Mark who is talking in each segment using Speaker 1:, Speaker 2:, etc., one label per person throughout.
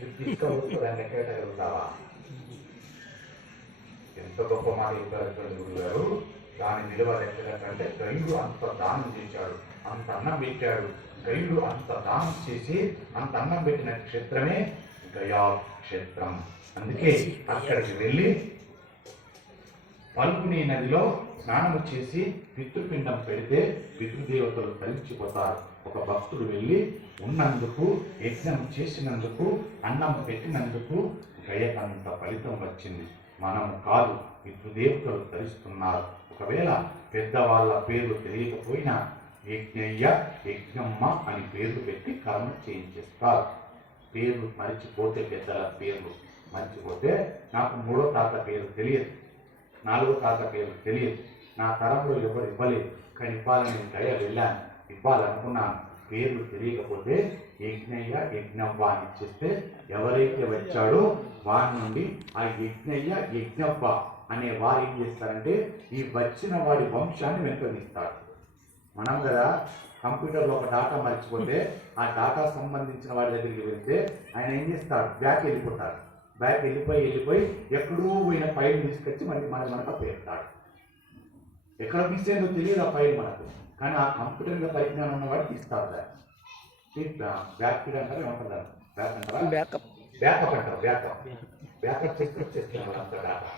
Speaker 1: తీసుకొని ఎంత గొప్ప మాట చెప్పారు గురువు గారు? దాని విలువ ఎక్కడంటే గైడు అంత దానం చేశాడు. అంత అన్నం పెట్టాడు. గైడు అంత దానం చేసి అంత అన్నం పెట్టిన క్షేత్రమే గయా క్షేత్రం అందుకే అక్కడికి వెళ్ళి పల్గుని నదిలో స్నానం చేసి పితృపిండం పెడితే పితృదేవతలు తరించిపోతారు. ఒక భక్తుడు వెళ్ళి ఉన్నందుకు యజ్ఞం చేసినందుకు అన్నం పెట్టినందుకు గయకంత ఫలితం వచ్చింది. మనం కాదు పితృదేవతలు ధరిస్తున్నారు. ఒకవేళ పెద్దవాళ్ళ పేర్లు తెలియకపోయినా యజ్ఞయ్య యజ్ఞమ్మ అని పేర్లు పెట్టి కర్మ చేయించేస్తారు. పేర్లు మర్చిపోతే పెద్దల పేర్లు. మర్చిపోతే నాకు మూడో తాత పేరు తెలియదు. నాలుగో తాత పేరు తెలియదు. నా తరంలో ఎవరు ఇవ్వలేదు. కానీ ఇవ్వాలని నేను దయ వెళ్ళాను. ఇవ్వాలనుకున్న పేర్లు తెలియకపోతే యజ్ఞయ్య యజ్ఞవ్వ అని ఇచ్చేస్తే ఎవరైతే వచ్చాడో వారి నుండి ఆ యజ్ఞయ్య యజ్ఞవ్వ అనే వారు ఏం చేస్తారంటే ఈ వచ్చిన వాడి వంశాన్ని వెనుకనిస్తారు మనం కదా కంప్యూటర్లో ఒక డాటా మర్చిపోతే ఆ డాటా సంబంధించిన వాడి దగ్గరికి వెళ్తే ఆయన ఏం చేస్తాడు బ్యాక్ వెళ్ళిపోతాడు బ్యాక్ వెళ్ళిపోయి వెళ్ళిపోయి ఎక్కడో పోయిన ఫైల్ తీసుకొచ్చి మళ్ళీ మన మనకు పేరుతాడు. ఎక్కడ మిస్ అయిందో తెలియదు ఆ ఫైల్ మనకు. కానీ ఆ కంప్యూటర్ మీద పరిజ్ఞానం ఉన్నవాడు దాన్ని. బ్యాక్ ఫీడ్ అంటారు ఏమంటారు బ్యాక్ అంటారా?
Speaker 2: బ్యాకప్
Speaker 1: బ్యాకప్ అంటారు బ్యాకప్ బ్యాకప్ చేసుకొని చేస్తున్నారు అంత డాటా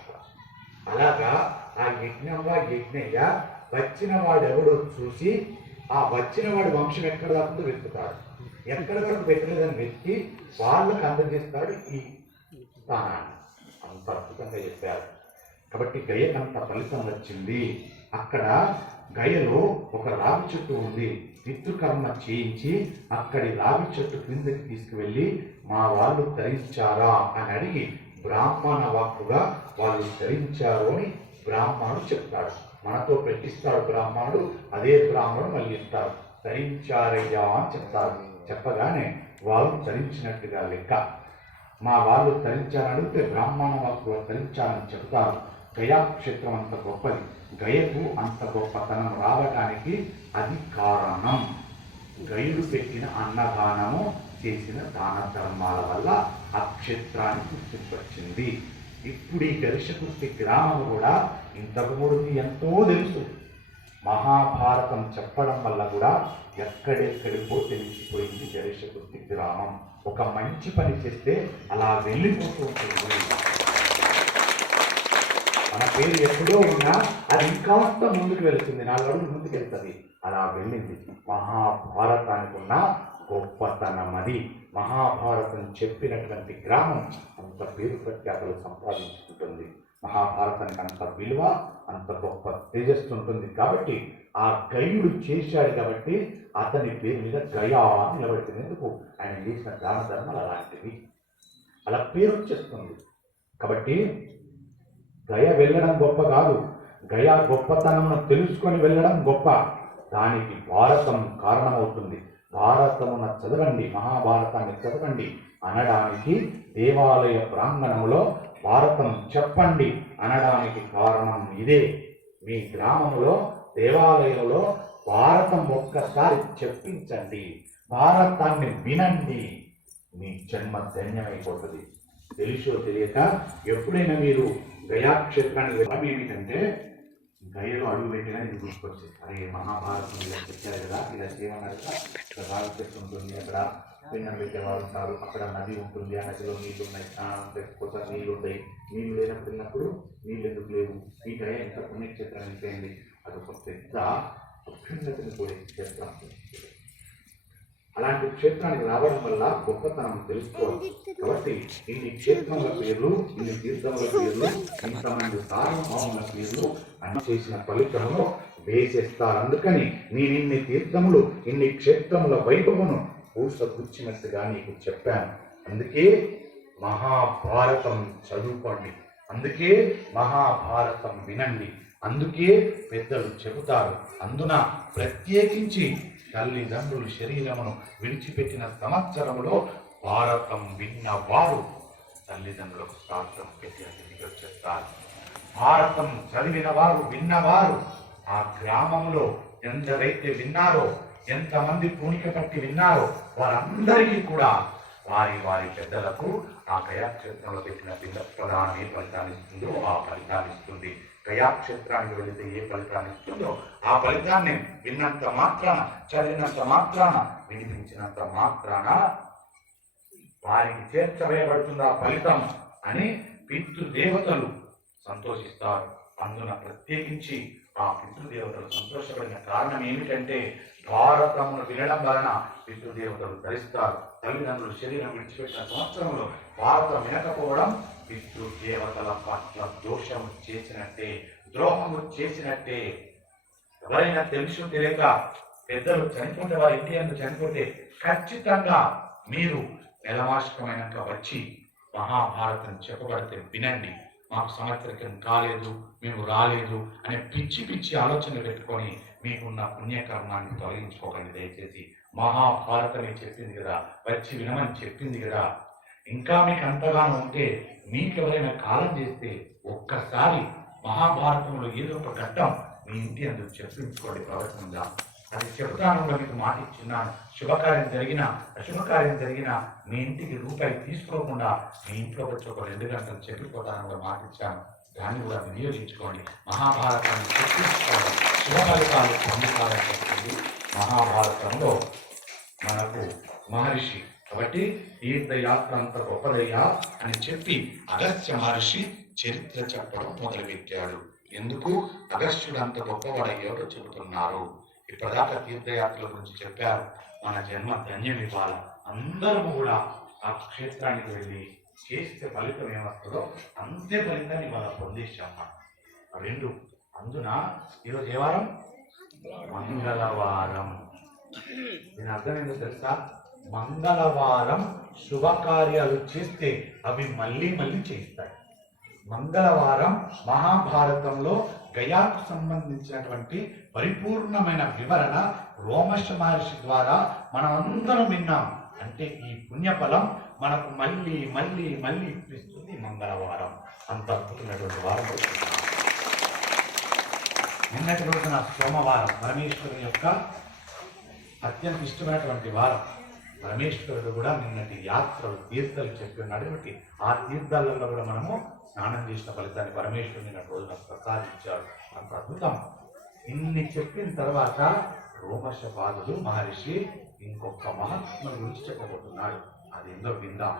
Speaker 1: అలాగా ఆ యజ్ఞంగా యజ్ఞయ్య వచ్చిన వాడు ఎవడో చూసి ఆ వచ్చిన వాడి వంశం ఎక్కడ దాకా వెతుకుతాడు. ఎక్కడ వరకు పెట్టలేదని వెతికి వాళ్ళకి అందజేస్తాడు ఈ స్థానాన్ని. అంత అద్భుతంగా చెప్పారు. కాబట్టి గయకంత ఫలితం వచ్చింది. అక్కడ గయలో ఒక రావి చెట్టు ఉంది. పితృకర్మ చేయించి అక్కడి రావి చెట్టు క్రిందకి తీసుకువెళ్ళి మా వాళ్ళు ధరించారా అని అడిగి బ్రాహ్మణ వాక్కుగా వాళ్ళు ధరించారు అని బ్రాహ్మణుడు చెప్తాడు. మనతో పెట్టిస్తాడు బ్రాహ్మణుడు అదే బ్రాహ్మణుడు మళ్ళీ ఇస్తాడు ధరించారయ్యా అని చెప్తారు చెప్పగానే వాళ్ళు ధరించినట్టుగా లెక్క. మా వాళ్ళు ధరించారని అడిగితే బ్రాహ్మణ వాక్కుగా ధరించారని చెప్తారు. గయాక్షేత్రం అంత గొప్పది. గయకు అంత గొప్పతనం రావటానికి అది కారణం గయుడు పెట్టిన అన్నదానము చేసిన దాన ధర్మాల వల్ల ఆ క్షేత్రానికి గుర్తింపు వచ్చింది ఇప్పుడు ఈ గరిషకుర్తి గ్రామం కూడా ఇంతకు ముందు ఎంతో తెలుసు. మహాభారతం చెప్పడం వల్ల కూడా ఎక్కడెక్కడికో తెలిసిపోయింది గరిషకుర్తి గ్రామం. ఒక మంచి పని చేస్తే అలా వెళ్ళిపోతూ ఉంటుంది. మన పేరు ఎప్పుడో ఉన్నా అది ఇంకాస్త ముందుకు వెళ్తుంది. నాలుగు అడుగులు ముందుకు వెళ్తుంది. అలా వెళ్ళింది. మహాభారతానికి ఉన్న గొప్పతనం అది. మహాభారతం చెప్పినటువంటి గ్రామం అంత పేరు ప్రఖ్యాతలు సంపాదించుకుంటుంది. మహాభారతానికి అంత విలువ అంత గొప్ప తేజస్సు ఉంటుంది కాబట్టి ఆ గయుడు చేశాడు కాబట్టి అతని పేరు మీద గయా అని ఎందుకు? ఆయన చేసిన దాన ధర్మాలు అలాంటివి. అలా పేరు వచ్చేస్తుంది. కాబట్టి గయ వెళ్ళడం గొప్ప కాదు. గయ గొప్పతనమును తెలుసుకొని వెళ్ళడం గొప్ప. దానికి భారతం కారణమవుతుంది. భారతమున చదవండి మహాభారతాన్ని చదవండి. అనడానికి దేవాలయ ప్రాంగణంలో భారతం చెప్పండి. అనడానికి కారణం ఇదే. మీ గ్రామంలో దేవాలయంలో భారతం ఒక్కసారి చెప్పించండి. భారతాన్ని వినండి. మీ జన్మ ధన్యమైపోతుంది. తెలుసో తెలియక ఎప్పుడైనా మీరు గయా క్షేత్రానికి వెళ్ళడం ఏమిటంటే గయలో అడుగు పెట్టినా ఇది గుర్తుకొచ్చింది. అరే మహాభారతం ఇలా పెట్టారు కదా ఇలా చేయమన్నారు కదా ఇక్కడ రావి చెట్టు ఉంటుంది అక్కడ పిండం పెట్టేవారు ఉంటారు అక్కడ నది ఉంటుంది ఆ నదిలో నీళ్ళు ఉన్నాయి స్నానం చేసుకోవచ్చు నీళ్ళు ఉంటాయి. నీళ్ళు లేనప్పుడు తిన్నప్పుడు నీళ్ళు ఎందుకు లేవు? ఈ గయ ఎంత పుణ్యక్షేత్రం అది అదొక పెద్ద అభ్యున్నతిని కూడా క్షేత్రం. అలాంటి క్షేత్రానికి రావడం వల్ల గొప్పతనం తెలుసుకోవాలి. కాబట్టి ఇన్ని క్షేత్రముల పేర్లు ఇన్ని తీర్థముల పేర్లు ఇంతమంది సార్వభౌముల పేర్లు అన్ని చేసిన ఫలితమును వేసేస్తారు. అందుకని నేను ఇన్ని తీర్థములు ఇన్ని క్షేత్రముల వైభవమును పూసగుచ్చినట్టుగా నీకు చెప్పాను. అందుకే మహాభారతం చదువుకోండి. అందుకే మహాభారతం వినండి. అందుకే పెద్దలు చెబుతారు. అందున ప్రత్యేకించి తల్లిదండ్రులు శరీరమును విడిచిపెట్టిన సంవత్సరములో భారతం విన్నవారు తల్లిదండ్రులకు శాస్త్రం పెట్టిన చెప్తారు భారతం చదివిన వారు విన్నవారు ఆ గ్రామంలో ఎందరైతే విన్నారో ఎంతమంది పూనిక పట్టి విన్నారో వారందరికీ కూడా వారి వారి పెద్దలకు ఆ గయాక్షేత్రంలో పెట్టిన పిల్ల ప్రధానం ఏ ఫలితాన్ని ఇస్తుందో ఆ ఫలితాన్ని ఇస్తుంది. గయాక్షేత్రానికి వెళితే ఏ ఫలితాన్ని ఇస్తుందో ఆ ఫలితాన్ని విన్నంత మాత్రాన చదివినంత మాత్రాన వినిపించినంత మాత్రాన వారికి చేర్చవేయబడుతుంది ఆ ఫలితం అని పితృదేవతలు సంతోషిస్తారు. అందున ప్రత్యేకించి ఆ పితృదేవతలు సంతోషపడిన కారణం ఏమిటంటే భారతమును వినడం వలన పితృదేవతలు ధరిస్తారు. తల్లిదండ్రులు శరీరం విడిచిపెట్టిన సంవత్సరంలో భారతం వినకపోవడం దేవతల పట్ల దోషము చేసినట్టే ద్రోహము చేసినట్టే. ఎవరైనా తెలుసు తెలియక పెద్దలు చనిపోతే వారి ఇంటి అందు చనిపోతే ఖచ్చితంగా మీరు నెలమాసకమైనాక వచ్చి మహాభారతం చెప్పబడితే వినండి. మాకు సంవత్సరం కాలేదు మేము రాలేదు అనే పిచ్చి పిచ్చి ఆలోచనలు పెట్టుకొని మీకున్న పుణ్యకర్మాన్ని తొలగించుకోకండి. దయచేసి మహాభారతమే చెప్పింది కదా వచ్చి వినమని చెప్పింది కదా. ఇంకా మీకు అంతగానో ఉంటే మీకు ఎవరైనా కాలం చేస్తే ఒక్కసారి మహాభారతంలో ఏదో ఒక ఘట్టం మీ ఇంటి అందుకు చెప్పించుకోండి ప్రవచనంగా. అది చెప్తాను మీకు మాట ఇచ్చున్నాను. శుభకార్యం జరిగినా అశుభకార్యం జరిగినా మీ ఇంటికి రూపాయి తీసుకోకుండా మీ ఇంట్లో వచ్చి ఒక రెండు గంటలు చెప్పిపోతానంలో మాట ఇచ్చాను. దాన్ని కూడా వినియోగించుకోండి. మహాభారతాన్ని చెప్పించుకోండి శుభ ఫలితాలు పొందుతారని చెప్తుంది మహాభారతంలో మనకు మహర్షి కాబట్టి తీర్థయాత్ర అంత గొప్పదయ్యా అని చెప్పి అగస్త్య మహర్షి చరిత్ర చెప్పడం మొదలుపెట్టాడు. ఎందుకు? అగస్త్యుడు అంత గొప్పవాడయ్యాడో చెబుతున్నారు. ఇప్పటిదాకా తీర్థయాత్రల గురించి చెప్పారు. మన జన్మ ధన్యం ఇవ్వాలి. అందరూ కూడా ఆ క్షేత్రానికి వెళ్ళి చేస్తే ఫలితం ఏమొస్తుందో అంతే ఫలితాన్ని మనం పొందేశాం మనం. రెండు అందున ఈరోజు ఏ వారం? మంగళవారం. దీని అర్థం ఏంటో తెలుసా? మంగళవారం శుభకార్యాలు చేస్తే అవి మళ్ళీ మళ్ళీ చేస్తాయి. మంగళవారం మహాభారతంలో గయాకు సంబంధించినటువంటి పరిపూర్ణమైన వివరణ రోమశ మహర్షి ద్వారా మనమందరం విన్నాం. అంటే ఈ పుణ్యఫలం మనకు మళ్ళీ మళ్ళీ మళ్ళీ ఇప్పిస్తుంది మంగళవారం. అంత అద్భుతమైనటువంటి వారం. నిన్నటి రోజున సోమవారం పరమేశ్వరుని యొక్క అత్యంత ఇష్టమైనటువంటి వారం. పరమేశ్వరుడు కూడా నిన్నటి యాత్రలు తీర్థాలు చెప్పినాడు కాబట్టి ఆ తీర్థాలలో కూడా మనము స్నానం చేసిన ఫలితాన్ని పరమేశ్వరుని నిన్నటి రోజున ప్రసాదించాడు అంత అద్భుతం. ఇన్ని చెప్పిన తర్వాత రోమశపాదుడు మహర్షి ఇంకొక మహాత్మ గురించి చెప్పబోతున్నాడు అదేందో విందాం.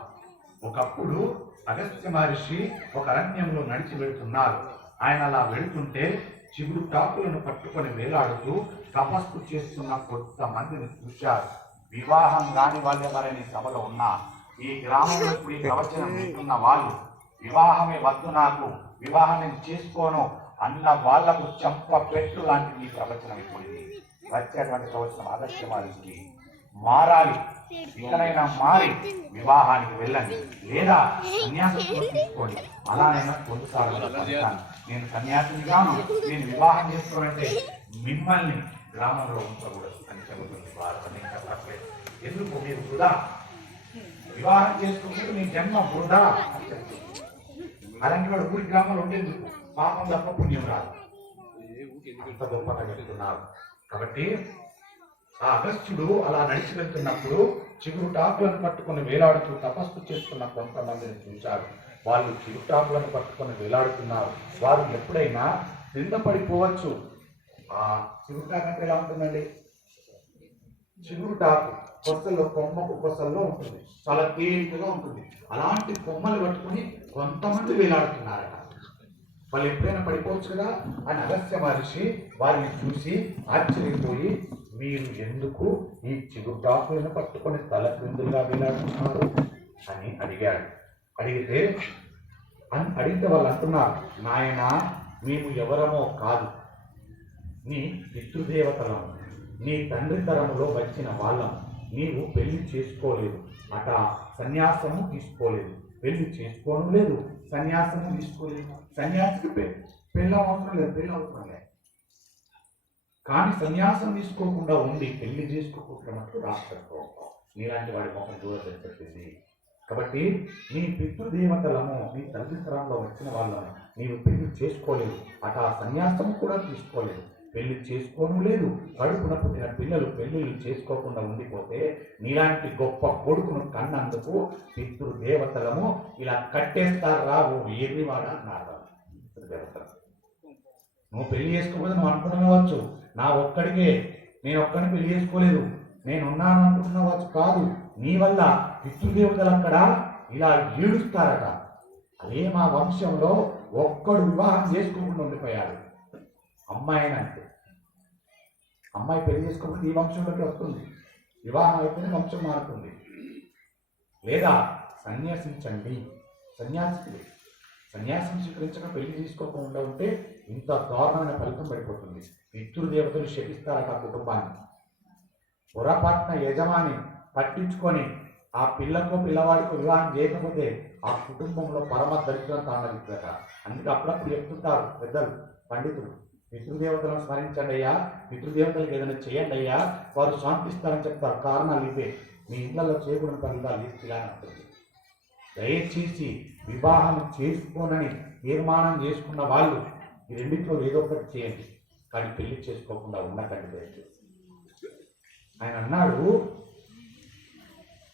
Speaker 1: ఒకప్పుడు అగస్త్య మహర్షి ఒక అరణ్యంలో నడిచి వెళుతున్నారు. ఆయన అలా వెళుతుంటే చిగురు టాకులను పట్టుకొని వేలాడుతూ తపస్సు చేస్తున్న కొంతమందిని చూశారు. వివాహం కాని వాళ్ళు ఎవరైనా సభలో ఉన్నా ఈ గ్రామంలో ఇప్పుడు ఈ ప్రవచనం వింటున్న వాళ్ళు వివాహమే వద్దు నాకు వివాహం నేను చేసుకోను అన్న వాళ్ళకు చెంప పెట్టు లాంటిది ఈ ప్రవచనం ఇప్పుడు వచ్చేటువంటి ప్రవచనం ఆదర్శ వారికి మారాలి ఇకనైనా మారి వివాహానికి వెళ్ళండి లేదా సన్యాసం తీసుకోండి అలానైనా పొందుతారు కదా ఫలితాన్ని. నేను సన్యాసినిగాను నేను వివాహం చేసుకోవాలంటే మిమ్మల్ని గ్రామంలో ఉంచకూడదు అని చెబుతుంది భారతం నేను చెప్పట్లేదు ఎందుకు మీరు వృధా? వివాహం చేసుకుంటే మీ జన్మ వృధా అని చెప్తుంది. అలాంటి వాడు ఊరి గ్రామంలో ఉండేది పాపం తప్ప పుణ్యం రాదు. అంత గొప్పగా చెప్తున్నారు. కాబట్టి ఆ అగస్త్యుడు అలా నడిచి వెళ్తున్నప్పుడు చిగురుటాకులను పట్టుకుని పట్టుకొని వేలాడుతూ తపస్సు చేస్తున్న కొంతమందిని చూశారు. వాళ్ళు చిగుటాకులను పట్టుకొని వేలాడుతున్నారు. వారు ఎప్పుడైనా క్రింద పడిపోవచ్చు ఆ చిగురుటాకు అంటే ఎలా ఉంటుందండి? చిగురుటాకు కొత్తలో కొమ్మకు కొసల్లో ఉంటుంది. చాలా తేలికగా ఉంటుంది. అలాంటి కొమ్మలు పట్టుకొని కొంతమంది వేలాడుతున్నారట. వాళ్ళు ఎప్పుడైనా పడిపోవచ్చు కదా? అని అగస్త్య మహర్షి వారిని చూసి ఆశ్చర్యపోయి మీరు ఎందుకు ఈ చిగుటాకులను పట్టుకొని తల క్రిందులుగా వేలాడుతున్నారు? అని అడిగాడు అడిగితే అని అడిగితే వాళ్ళు అంటున్నారు నాయన మేము ఎవరమో కాదు. నీ పితృదేవతలం నీ తండ్రి తరములో వచ్చిన వాళ్ళం నీవు పెళ్ళి చేసుకోలేదు. అట సన్యాసము తీసుకోలేదు. పెళ్ళి చేసుకోవడం లేదు. సన్యాసము తీసుకోలేదు. సన్యాసికి పె- పెళ్ళి అవసరం లేదు. పెళ్ళి అవసరం లేదు. కానీ సన్యాసం తీసుకోకుండా ఉండి పెళ్ళి చేసుకోకుండా మటుకు రాష్ట్రంలో నీలాంటి వాడి మొహం దూరం కాబట్టి నీ పితృదేవతలను నీ తండ్రి తరంలో వచ్చిన వాళ్ళను నీవు పెళ్ళి చేసుకోలేదు. అట సన్యాసం కూడా తీసుకోలేదు. పెళ్ళి చేసుకోను లేదు. కడుపున పుట్టిన పిల్లలు పెళ్ళిళ్ళు చేసుకోకుండా ఉండిపోతే నీలాంటి గొప్ప కొడుకును కన్నందుకు పితృ దేవతలము ఇలా కట్టేస్తారా ఓ ఎర్రివాడ అన్నారు పితృదేవతలు. నువ్వు పెళ్ళి చేసుకోకపోతే నువ్వు అనుకున్నవచ్చు నా ఒక్కడికే నేను ఒక్కడిని పెళ్ళి చేసుకోలేదు. నేను ఉన్నాను అనుకుంటున్నావచ్చు కాదు నీ వల్ల పితృదేవతలు అక్కడ ఇలా ఏడుస్తారట. అదే మా వంశంలో ఒక్కడు వివాహం చేసుకోకుండా ఉండిపోయాడు. అమ్మాయి అంటే అమ్మాయి పెళ్ళి చేసుకోకపోతే ఈ వంశంలోకి వస్తుంది. వివాహం అయితేనే వంశం మారుతుంది. లేదా సన్యాసించండి. సన్యాసి సన్యాసం స్వీకరించక పెళ్ళి తీసుకోకుండా ఉంటే ఇంత దారుణమైన ఫలితం పడిపోతుంది. పితృదేవతలు శపిస్తారట ఆ కుటుంబాన్ని? పొరపాటున యజమాని పట్టించుకొని ఆ పిల్లకు పిల్లవాడికి వివాహం చేయకపోతే ఆ కుటుంబంలో పరమ దరిద్రం తాండలిద్దట అందుకే అప్పుడప్పుడు చెప్తుంటారు పెద్దలు పండితులు పితృదేవతలను స్మరించండి అయ్యా. పితృదేవతలకు ఏదైనా చేయండి అయ్యా. వారు శాంతిస్తారని చెప్తారు. కారణాలు ఇవే. మీ ఇళ్ళలో చేయకూడని ఫలితాలు ఇలా అంటుంది దయచేసి వివాహం చేసుకోనని తీర్మానం చేసుకున్న వాళ్ళు ఈ రెండింటిలో ఏదో ఒకటి చేయండి. కానీ పెళ్ళి చేసుకోకుండా ఉండకండి దయచేసి. ఆయన అన్నాడు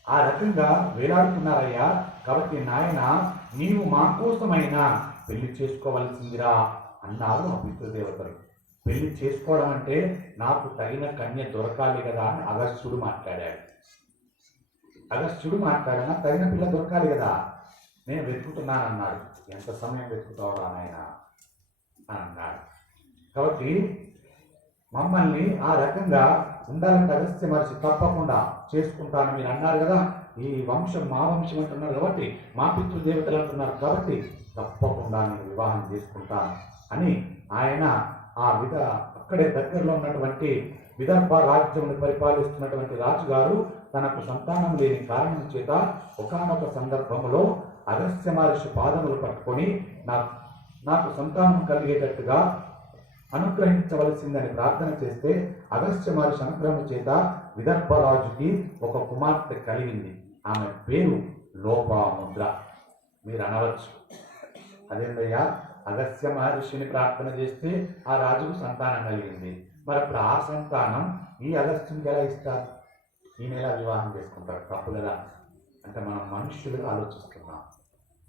Speaker 1: ఆ రకంగా వేలాడుతున్నారయ్యా. కాబట్టి నాయన నీవు మా కోసమైనా పెళ్ళి చేసుకోవలసిందిరా. అన్నారు మా పితృదేవతలు పెళ్ళి చేసుకోవడం అంటే నాకు తగిన కన్య దొరకాలి కదా అని అగస్త్యుడు మాట్లాడాడు. అగస్త్యుడు మాట్లాడినా తగిన పిల్ల దొరకాలి కదా. నేను వెతుకుతున్నానన్నాడు. ఎంత సమయం వెతుకుతావురా నాయన? అని అన్నాడు. కాబట్టి మమ్మల్ని ఆ రకంగా ఉండాలంటే అగస్త్య మనిషి తప్పకుండా చేసుకుంటాను మీరు అన్నారు కదా. ఈ వంశం మా వంశం అంటున్నారు కాబట్టి మా పితృదేవతలు అంటున్నారు కాబట్టి తప్పకుండా నేను వివాహం చేసుకుంటాను. అని ఆయన ఆ విధ అక్కడే దగ్గరలో ఉన్నటువంటి విదర్భ రాజ్యమును పరిపాలిస్తున్నటువంటి రాజుగారు తనకు సంతానం లేని కారణం చేత ఒకనొక సందర్భంలో అగస్త్య మహర్షి పాదములు పట్టుకొని నాకు నాకు సంతానం కలిగేటట్టుగా అనుగ్రహించవలసిందని ప్రార్థన చేస్తే అగస్త్య మహర్షి అనుగ్రహం చేత విదర్భరాజుకి ఒక కుమార్తె కలిగింది. ఆమె పేరు లోపాముద్ర. మీరు అనవచ్చు. అదేందయ్యా? అగస్త్య మహర్షిని ప్రార్థన చేస్తే ఆ రాజుకు సంతానం కలిగింది. మరి అప్పుడు ఆ సంతానం ఈ అగస్త్యునికి ఎలా ఇస్తారు? ఈమె ఎలా వివాహం చేసుకుంటారు? తప్పు కదా అంటే మనం మనుష్యులుగా ఆలోచిస్తున్నాం.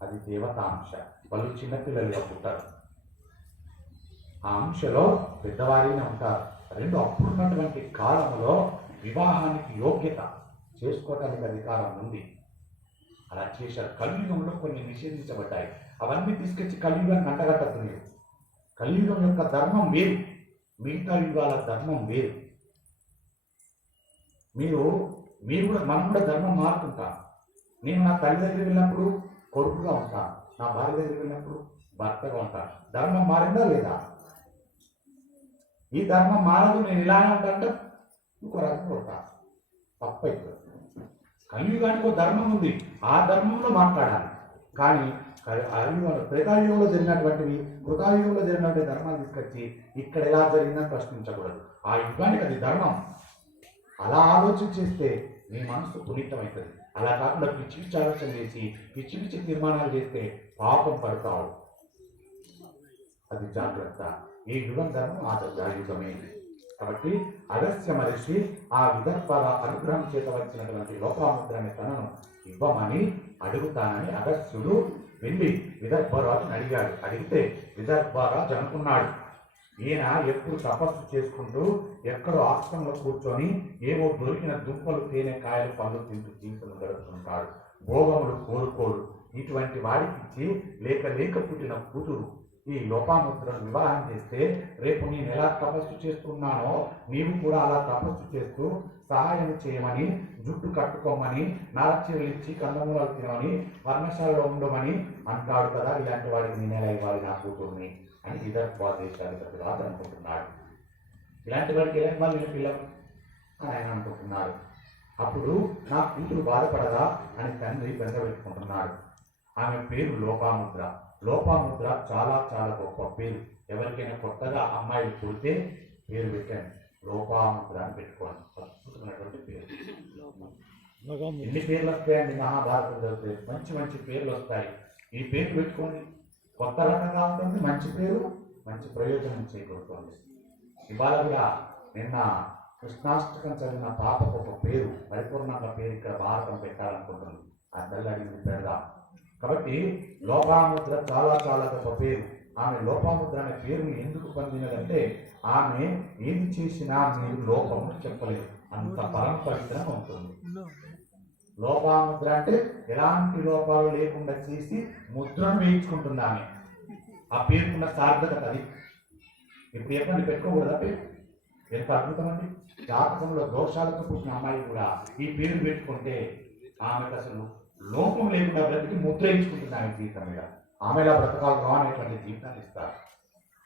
Speaker 1: అది దేవతాంశ వాళ్ళు చిన్నపిల్లలుగా పుట్టారు. ఆ అంశలో పెద్దవారినే ఉంటారు. రెండు అప్పుడున్నటువంటి కాలంలో వివాహానికి యోగ్యత చేసుకోవటానికి అధికారం ఉంది. అలా చేశారు. కలియుగంలో కొన్ని నిషేధించబడ్డాయి. అవన్నీ తీసుకొచ్చి కలియుగాన్ని అంటగట్టద్దు కలియుగం యొక్క ధర్మం వేరు. మిగతా యుగాల ధర్మం వేరు. మీరు మీరు కూడా మనం కూడా ధర్మం మారుతుంటాం. నేను నా తల్లి దగ్గర వెళ్ళినప్పుడు కొడుకుగా ఉంటాను నా భార్య దగ్గర వెళ్ళినప్పుడు భర్తగా ఉంటాను ధర్మం మారిందా లేదా? ఈ ధర్మం మారదు నేను ఇలా ఉంటాంటే ఇంకో రకంగా ఉంటా. తప్పైపోతుంది. కలియుగానికి ఒక ధర్మం ఉంది. ఆ ధర్మంలో మాట్లాడాలి. కానీ ఆయుగంలో త్రేతాయుగంలో జరిగినటువంటివి కృతాయుగంలో జరిగినటువంటి ధర్మాలు తీసుకొచ్చి ఇక్కడ ఎలా జరిగిందని ప్రశ్నించకూడదు. ఆ యుగానికి అది ధర్మం. అలా ఆలోచన చేస్తే మీ మనసు పునీతమవుతుంది. అలా కాకుండా పిచ్చి పిచ్చి ఆలోచన చేసి పిచ్చి పిచ్చి తీర్మానాలు చేస్తే పాపం పడతావు. అది జాగ్రత్త. ఈ యుగం ధర్మం ఆ ఆ యుగమే. కాబట్టి అగస్త్య మహర్షి ఆ విదర్భ అనుగ్రహం చేత వచ్చినటువంటి లోపాముద్ర అనే తనను ఇవ్వమని అడుగుతానని అగస్త్యుడు వెళ్ళి విదర్భరాజును అడిగాడు. అడిగితే విదర్భరాజు అనుకున్నాడు. ఈయన ఎప్పుడు తపస్సు చేసుకుంటూ ఎక్కడో ఆశ్రమంలో కూర్చొని ఏవో దొరికిన దుంపలు తేనె కాయలు పళ్ళు తింటూ జీవితం గడుపుతుంటాడు. భోగములు కోరుకోడు. ఇటువంటి వాడికిచ్చి లేక లేక పుట్టిన కూతురు ఈ లోపాముద్రను వివాహం చేస్తే రేపు నేను ఎలా తపస్సు చేస్తున్నానో నీవు కూడా అలా తపస్సు చేస్తూ సహాయం చేయమని జుట్టు కట్టుకోమని నారచీరలు ఇచ్చి కందమూలాలు తినమని వర్ణశాలలో ఉండమని అంటాడు కదా. ఇలాంటి వాడికి నేను ఎలా ఇవ్వాలి నా కూతుర్ని అని విదర్భ దేశాధిపతి రాజు అనుకుంటున్నాడు. ఇలాంటి వాడికి ఎలా ఇవ్వాలి నేను పిల్లలు అని ఆయన అనుకుంటున్నాడు అప్పుడు నా కూతురు బాధపడదా అని తండ్రి బెంగపెట్టుకుంటున్నాడు ఆమె పేరు లోపాముద్ర. లోపాముద్ర చాలా చాలా గొప్ప పేరు. ఎవరికైనా కొత్తగా అమ్మాయిలు పుడితే పేరు పెట్టాను లోపాముద్ర అని పెట్టుకోండి. అద్భుతమైనటువంటి పేరు. ఎన్ని పేర్లు వస్తాయండి మహాభారతం చదివితే? మంచి మంచి పేర్లు వస్తాయి. ఈ పేరు పెట్టుకోండి. కొత్త రకంగా ఉంటుంది మంచి పేరు మంచి ప్రయోజనం చేకూరుతుంది. ఇవాళ కూడా నిన్న కృష్ణాష్టకం చదివిన పాపకు ఒక పేరు పరిపూర్ణంగా పేరు ఇక్కడ భారతం పెట్టాలనుకుంటుంది. ఆ తల్లి అడిగింది పెడదాం. కాబట్టి లోపాముద్ర చాలా చాలా గొప్ప పేరు. ఆమె లోపాముద్ర అనే పేరుని ఎందుకు పొందినదంటే ఆమె ఏది చేసినా మీరు లోపము చెప్పలేదు. అంత పరం పవిత్రంగా ఉంటుంది. లోపాముద్ర అంటే ఎలాంటి లోపాలు లేకుండా చేసి ముద్రను వేయించుకుంటుంది ఆమె. ఆ పేరుకున్న సార్థకత అది. ఇప్పుడు ఎక్కడ పెట్టుకోకూడదా పేరు? ఎంత అద్భుతం అండి. జాతకంలో దోషాలతో పుట్టిన అమ్మాయి కూడా ఈ పేరు పెట్టుకుంటే ఆమెకు అసలు లోపం లేకుండా బ్రతికి ముద్రయించుకుంటుంది ఆమె జీవితం మీద ఆమె ఆమెలా బ్రతకాలు అనేటువంటి జీవితాన్ని ఇస్తారు.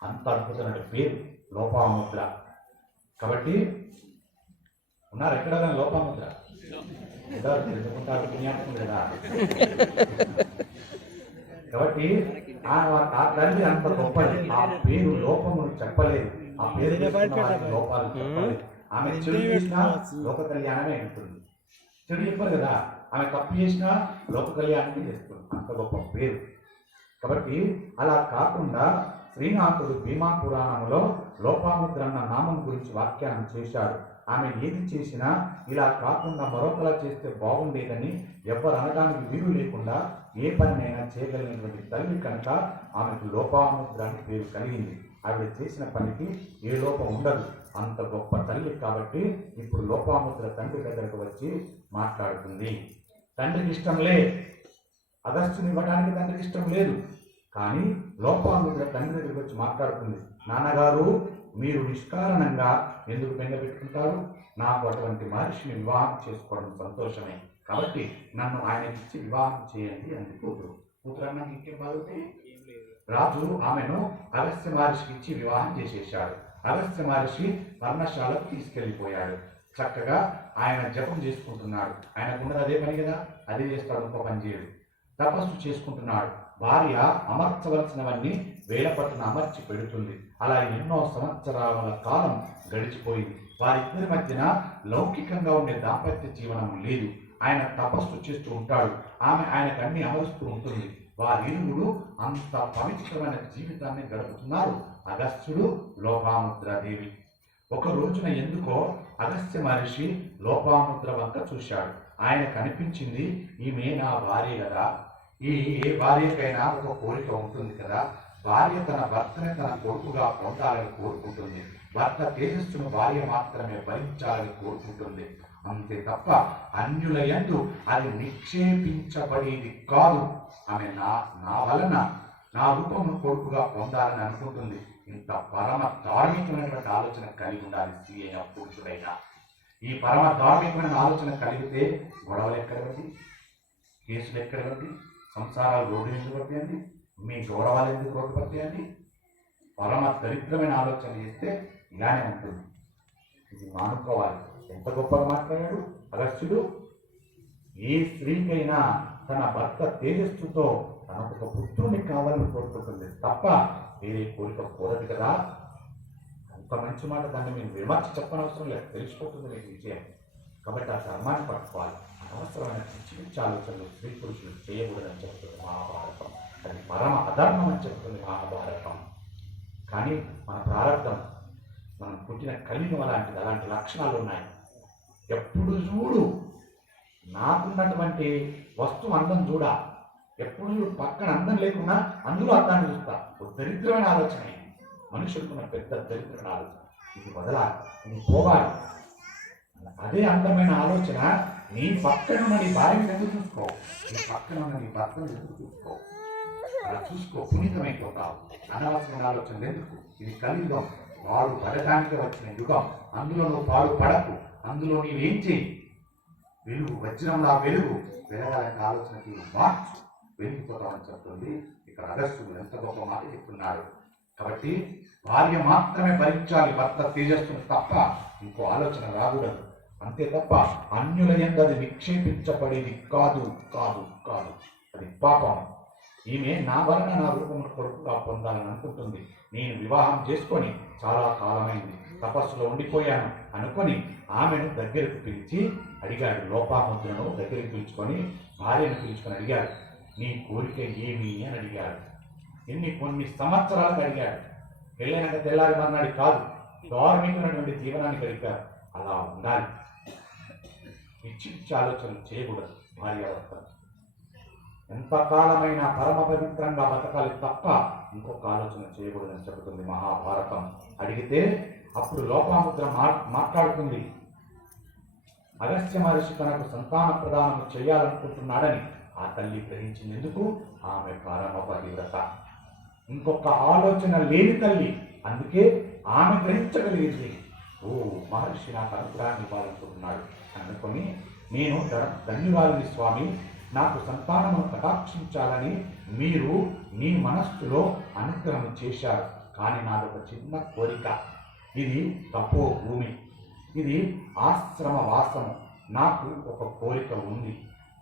Speaker 1: అంత అద్భుతమైన పేరు లోపాముద్ర. కాబట్టి ఉన్నారు ఎక్కడ లోపాముద్ర? ఉంటారు తెలుసుకుంటారు పుణ్యాత్మం కాబట్టి ఆ తల్లి అంత గొప్పది. ఆ పేరు లోపమును చెప్పలేదు. ఆ పేరు లోపాలు చెప్పలేదు. ఆమె చెడు చేసినా లోక కళ్యాణమే ఉంటుంది. చెడు చెప్పారు కదా. ఆమె తప్పు చేసినా లోక కళ్యాణమే చేస్తుంది అంత గొప్ప పేరు. కాబట్టి అలా కాకుండా శ్రీనాథుడు భీమా పురాణంలో లోపాముద్ర అన్న నామం గురించి వ్యాఖ్యానం చేశాడు. ఆమె ఏది చేసినా ఇలా కాకుండా మరొకలా చేస్తే బాగుండేదని ఎవరు అనడానికి వీలు లేకుండా ఏ పనినైనా చేయగలిగినటువంటి తల్లి కనుక ఆమెకు లోపాముద్ర అని పేరు కలిగింది. ఆవిడ చేసిన పనికి ఏ లోపం ఉండదు. అంత గొప్ప తల్లి కాబట్టి ఇప్పుడు లోపాముద్ర తండ్రి దగ్గరకు వచ్చి మాట్లాడుతుంది. తండ్రికి ఇష్టంలే అగస్టుని ఇవ్వడానికి తండ్రికి ఇష్టం లేదు. కానీ లోపాముద్ర తండ్రి దగ్గరికి వచ్చి మాట్లాడుతుంది. నాన్నగారు మీరు నిష్కారణంగా ఎందుకు బెంగ పెట్టుకుంటారు? నాకు అటువంటి మహర్షిని వివాహం చేసుకోవడం సంతోషమే. కాబట్టి నన్ను ఆయనకి ఇచ్చి వివాహం చేయండి అంది కూతురు. కూతురు అన్నాక ఇంకేం బాగుంది రాజు ఆమెను అగస్త్య మహర్షికి ఇచ్చి వివాహం చేసేశాడు. అగస్త్య మహర్షి పర్ణశాలకు తీసుకెళ్ళిపోయాడు చక్కగా ఆయన జపం చేసుకుంటున్నాడు. ఆయనకున్నది అదే పని కదా? అదే చేస్తాడు ఇంకో పని చేయడు. తపస్సు చేసుకుంటున్నాడు. భార్య అమర్చవలసినవన్నీ వేల పట్టున అమర్చి పెడుతుంది. అలా ఎన్నో సంవత్సరాల కాలం గడిచిపోయింది. వారిద్దరి మధ్యన లౌకికంగా ఉండే దాంపత్య జీవనం లేదు. ఆయన తపస్సు చేస్తూ ఉంటాడు. ఆమె ఆయనకు అన్ని అమరుస్తూ ఉంటుంది. వారిరువురు అంత పవిత్రమైన జీవితాన్ని గడుపుతున్నారు. అగస్త్యుడు లోపాముద్రాదేవి. ఒక రోజున ఎందుకో అగస్త్య మహర్షి లోపాముద్ర వంక చూశాడు. ఆయన కనిపించింది ఈమె నా భార్య కదా. ఈ ఏ భార్యకైనా ఒక కోరిక ఉంటుంది కదా. భార్య తన భర్తని తన కొడుకుగా పొందాలని కోరుకుంటుంది. భర్త తేజస్సును భార్య మాత్రమే భరించాలని కోరుకుంటుంది. అంతే తప్ప అన్యులయందు అది నిక్షేపించబడేది కాదు. ఆమె నా నా వలన నా రూపమును కొడుకుగా పొందాలని అనుకుంటుంది. ఇంత పరమ ధార్మికమైనటువంటి ఆలోచన కలిగి ఉండాలి స్త్రీ పురుషుడైనా ఈ పరమ ధార్మికమైన ఆలోచన కలిగితే గొడవలు ఎక్కడ పడి కేసులు ఎక్కడ పడి సంసారాలు రోడ్డు ఎందుకు పట్టేయండి మీ గౌరవాలు ఎందుకు రోడ్డు పట్టేయండి పరమ దరిద్రమైన ఆలోచన చేస్తే ఇలానే ఉంటుంది. ఇది మానుకోవాలి. ఎంత గొప్పగా మాట్లాడాడు? అగస్త్యుడు ఏ స్త్రీకైనా తన భర్త తేజస్సుతో నాకు ఒక పుత్రుని కావాలని కోరుకుంటుంది. తప్ప వేరే కోరిక కోరదు కదా. అంత మంచి మాట దాన్ని మేము విమర్శ చెప్పనవసరం లేదు. తెలిసిపోతుంది నేను విజయం. కాబట్టి ఆ ధర్మాన్ని పట్టుకోవాలి. అనవసరమైన పిచ్చి పిచ్చి ఆలోచనలు స్త్రీ పురుషులు చేయకూడదని చెప్తుంది మహాభారతం. అది పరమ అధర్మం అని చెప్తుంది మహాభారతం. కానీ మన ప్రారంభం మనం పుట్టిన కలియుగం అలాంటిది అలాంటి లక్షణాలు ఉన్నాయి. ఎప్పుడు చూడు నాకున్నటువంటి వస్తువు అందం చూడా. ఎప్పుడు చూడు పక్కన అందం లేకున్నా అందులో అర్థాన్ని చూస్తా. ఒక దరిద్రమైన ఆలోచన మనుషులకున్న పెద్ద దరిద్రమైన ఆలోచన. ఇది వదలాలి. ఇది పోవాలి. అదే అందమైన ఆలోచన నీ పక్కన ఉన్న నీ భార్యను ఎందుకు చూసుకో? నీ పక్కన ఉన్న నీ భర్తను ఎందుకు చూసుకో? అలా చూసుకో. పునీతమైపోతావు. అనవసరమైన ఆలోచన ఎందుకు? ఇది కలియుగం. వాడు పడటానికి వచ్చిన యుగం. అందులో నువ్వు పాడు పడకు. అందులో నీవేం చేయి వెలుగు. వజ్రంలా వెలుగు. వెలగాలని ఆలోచనకి మార్చు వెలిగిపోతామని చెప్తుంది ఇక్కడ అగస్టుడు ఎంత గొప్ప మాట చెప్తున్నాడు కాబట్టి భార్య మాత్రమే భరించాలి భర్త తేజస్సును తప్ప ఇంకో ఆలోచన రాకూడదు. అంతే తప్ప అన్యుల ఎందు అది నిక్షేపించబడేది కాదు కాదు కాదు. అది పాపం. ఈమె నా వలన నా రూపమును కొడుకుగా పొందాలని అనుకుంటుంది. నేను వివాహం చేసుకొని చాలా కాలమైంది. తపస్సులో ఉండిపోయాను అనుకొని ఆమెను దగ్గరకు పిలిచి అడిగాడు. లోపాముద్రను దగ్గరికి పిలుచుకొని భార్యను పిలుచుకొని అడిగాడు. నీ కోరిక ఏమి అని అడిగాడు. ఎన్ని కొన్ని సంవత్సరాలకు అడిగాడు పెళ్ళైనాక తెల్లారి మర్నాడు కాదు ధార్మికమైనటువంటి జీవనాన్ని గడిపారు అలా ఉండాలి. పిచ్చి పిచ్చి ఆలోచనలు చేయకూడదు భార్యాభర్తలు ఎంతకాలమైన పరమ పవిత్రంగా బతకాలి తప్ప ఇంకొక ఆలోచన చేయకూడదని చెబుతుంది మహాభారతం. అడిగితే అప్పుడు లోపాముద్ర మా మాట్లాడుతుంది. అగస్త్య మహర్షి తనకు సంతాన ప్రదానం చేయాలనుకుంటున్నాడని ఆ తల్లి గ్రహించినందుకు ఆమె పరమ పతివ్రత ఇంకొక ఆలోచన లేని తల్లి అందుకే ఆమె గ్రహించగలిగింది. ఓ మహర్షి నాకు అనుగ్రహాన్ని ఇవ్వాలనుకుంటున్నాడు అనుకొని నేను ధ- ధన్యురాలిని స్వామి. నాకు సంతానము కటాక్షించాలని మీరు మీ మనస్సులో అనుగ్రహం చేశారు. కానీ నాదొక చిన్న కోరిక. ఇది తపో భూమి. ఇది ఆశ్రమ వాసము. నాకు ఒక కోరిక ఉంది.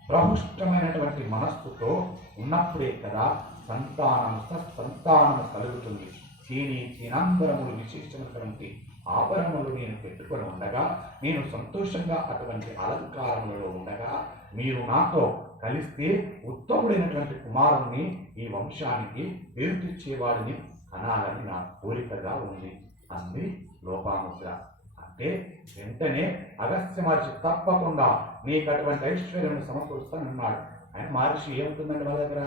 Speaker 1: ప్రహుష్టమైనటువంటి మనస్సుతో ఉన్నప్పుడే కదా సంతానము కలుగుతుంది. దీని చీనాంబరములు విశేషమైనటువంటి ఆభరణములు నేను పెట్టుకొని ఉండగా నేను సంతోషంగా అటువంటి అలంకారములలో ఉండగా మీరు నాతో కలిస్తే ఉత్తముడైనటువంటి కుమారుణ్ణి ఈ వంశానికి పేరు తెచ్చేవాడిని కనాలని నా కోరికగా ఉంది. అంది లోపాముద్ర. అంటే వెంటనే అగస్త్య మహర్షి తప్పకుండా మీకు అటువంటి ఐశ్వర్యం సమకూరుస్తానన్నాడు ఆయన మహర్షి ఏముంటుందండి వాళ్ళ దగ్గర?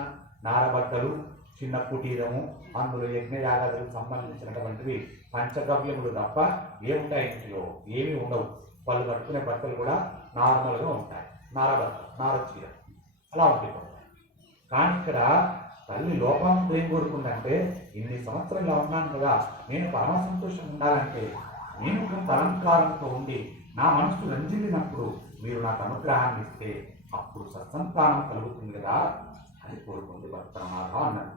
Speaker 1: నారబట్టలు చిన్న కుటీరము అందులో యజ్ఞయాగాదులకు సంబంధించినటువంటివి పంచగవ్యములు తప్ప ఏముంటాయి ఇంటిలో? ఏమీ ఉండవు. వాళ్ళు కట్టుకునే బట్టలు కూడా నార్మల్గా ఉంటాయి. నారబట్ట నారచీర. అలా ఉండిపోతాయి కానీ ఇక్కడ తల్లి లోపాలను ఏం కోరుకుందంటే ఇన్ని సంవత్సరాలు ఉన్నాను కదా నేను పరమ సంతోషం ఉండాలంటే నేను కొంత అలంకారంతో ఉండి నా మనసు రంజిల్లినప్పుడు మీరు నాకు అనుగ్రహాన్ని ఇస్తే అప్పుడు సత్సంతానం కలుగుతుంది కదా అని కోరుకుంది భక్తనాథ అన్నది.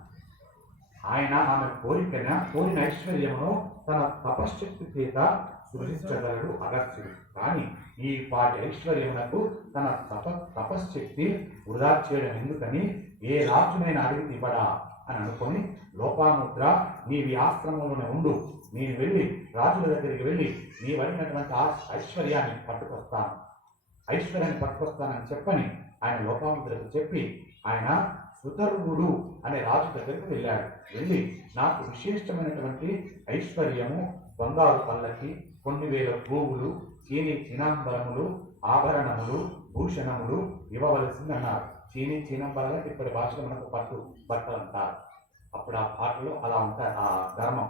Speaker 1: ఆయన ఆమె కోరికన కోరిన ఐశ్వర్యమును తన తపశ్శక్తి చేత సృజించగలడు అగస్త్యుడు. కానీ ఈ పాటి ఐశ్వర్యమునకు తన తప తపశ్శక్తి వృధా చేయడం ఎందుకని ఏ రాజునైనా అడిగి ఇవ్వడా అని అనుకొని లోపాముద్ర నీవి ఆశ్రమంలోనే ఉండు నేను వెళ్ళి రాజుల దగ్గరికి వెళ్ళి నీవడినటువంటి ఐశ్వర్యాన్ని పట్టుకొస్తాను. ఐశ్వర్యాన్ని పట్టుకొస్తానని చెప్పని ఆయన లోపాముద్రకు చెప్పి ఆయన సుతరువుడు అనే రాజు దగ్గరికి వెళ్ళాడు. వెళ్ళి నాకు విశిష్టమైనటువంటి ఐశ్వర్యము బంగారు పల్లకి కొన్ని వేల పువ్వులు చీని చినాంబరములు ఆభరణములు భూషణములు ఇవ్వవలసింది అన్నారు చీని చినంబరాలకు ఇప్పటి భాషలో మనకు పట్టు బట్టలు అంటారు. అప్పుడు ఆ పాటలో అలా ఉంటాయి ఆ ధర్మం.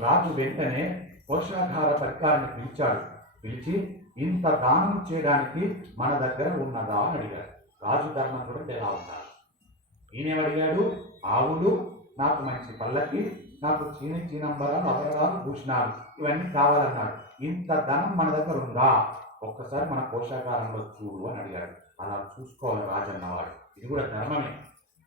Speaker 1: రాజు వెంటనే పోషాధార పరికారాన్ని పిలిచాడు. పిలిచి ఇంత దానం చేయడానికి మన దగ్గర ఉన్నదా అని అడిగాడు. రాజు ధర్మం కూడా ఎలా ఉంటారు ఈయనేమడిగాడు? ఆవులు నాకు మంచి పల్లకి నాకు చీని చీనంబరాలు అభరణాలు భూషణాలు ఇవన్నీ కావాలన్నాడు. ఇంత ధనం మన దగ్గర ఉందా? ఒక్కసారి మన పోషాకారంలో చూడు అని అడిగాడు. అలా చూసుకోవాలి రాజన్నవాడు. ఇది కూడా ధర్మమే.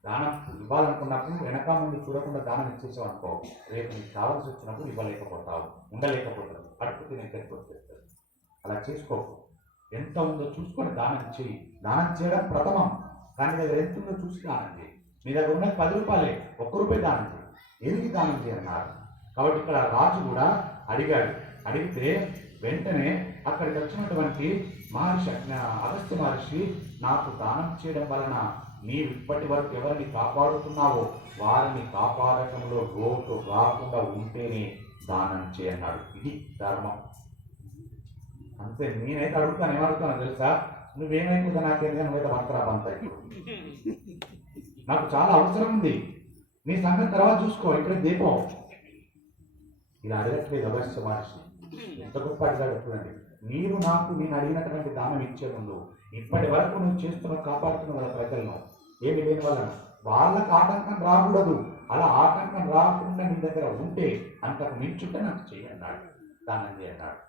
Speaker 1: దానం ఇవ్వాలనుకున్నప్పుడు వెనక ముందు చూడకుండా దానం ఇచ్చేసావు అనుకో రేపు నీకు కావాల్సి వచ్చినప్పుడు ఇవ్వలేకపోతావు ఉండలేకపోతావు. అడుపు తినే వచ్చేస్తాడు అలా చేసుకో ఎంత ఉందో చూసుకొని దానం చేయి దానం చేయడం ప్రథమం. కానీ దగ్గర ఎంత ఉందో చూసి దానం చేయి మీ దగ్గర ఉన్నది పది రూపాయలే ఒక్క రూపాయి దానం చేయి ఎందుకు దానం చేయన్నారు? కాబట్టి ఇక్కడ రాజు కూడా అడిగాడు. అడిగితే వెంటనే అక్కడికి వచ్చినటువంటి మహర్షి అజ్ఞ- అగస్త్య మహర్షి నాకు దానం చేయడం వలన నీవు ఇప్పటి వరకు ఎవరిని కాపాడుతున్నావో వారిని కాపాడటంలో లోటు రాకుండా ఉంటేనే దానం చేయన్నాడు. ఇది ధర్మం. అంతే నేనైతే అడుగుతాను ఏమడుగుతాను తెలుసా? నువ్వేమైపోతా నాకేం నువ్వైతే వంకరా పంత నాకు చాలా అవసరం ఉంది. నీ సంగతి తర్వాత చూసుకో ఇక్కడ దీపం ఇలా అడగట్లేదు అగస్త్య మహర్షి. ఎంత గొప్ప అడిగాడు చూడండి. నీవు నాకు నేను అడిగినటువంటి దానం ఇచ్చే ముందు ఇప్పటి వరకు నువ్వు చేస్తున్న కాపాడుతున్న వాళ్ళ ప్రజలను ఏమి లేని వలన వాళ్ళకు ఆటంకం రాకూడదు. అలా ఆటంకం రాకుండా నీ దగ్గర ఉంటే అంతకు మించుంటే నాకు చెయ్యి అన్నాడు. దానం చేయన్నాడు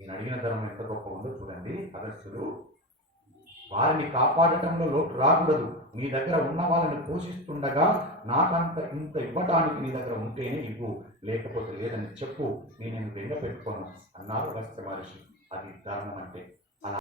Speaker 1: నేను అడిగిన ధర్మం ఎంత గొప్ప ఉందో చూడండి. అగస్త్యుడు వారిని కాపాడటంలో లోటు రాకూడదు. నీ దగ్గర ఉన్న వాళ్ళని పోషిస్తుండగా నాకంత ఇంత ఇవ్వటానికి నీ దగ్గర ఉంటేనే ఇవ్వు. లేకపోతే లేదని చెప్పు. నేను బెంగ పెట్టుకోను అన్నారు అగస్త్య మహర్షి అది ధర్మం అంటే.